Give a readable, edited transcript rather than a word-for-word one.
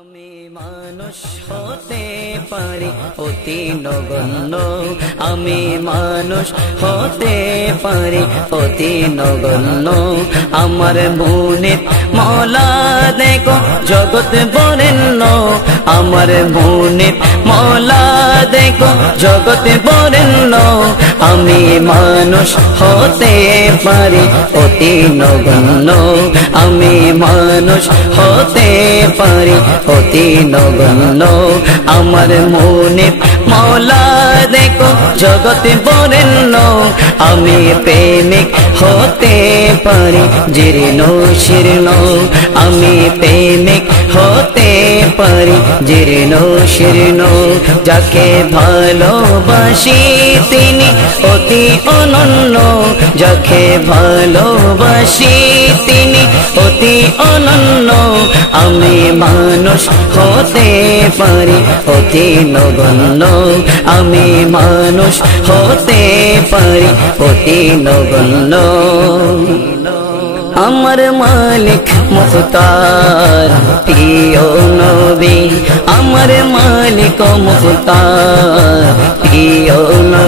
আমি মানুষ হতে পারি অতি নগণ্য, আমি মানুষ হতে পারি অতি নগণ্য। আমার মনে মওলা দেখো জগৎ বরেণ্য, আমার মনে মওলা দেখো জগৎ বরেণ্য। আমি মানুষ হতে পারি অতি নগণ্য, আমি মানুষ হতে পারি অতি নগণ্য। আমার মনে মওলা দেখো জগৎ বরেণ্য, আমি প্রেমিক হতে পারি জীর্ণ শীর্ণ, আমি প্রেমিক হতে পারি জীর্ণ শীর্ণ। যাকে ভালোবাসি তিনি অতি অনন্য, যাকে ভালোবাসি তিনি অতি অনন্য। আমি মানুষ হতে পারি অতি নগণ্য, আমি মানুষ হতে পারি অতি নগণ্য। আমার মালিক মুখতার প্রিয় নবী, আমার মালিক মুখতার প্রিয় নবী।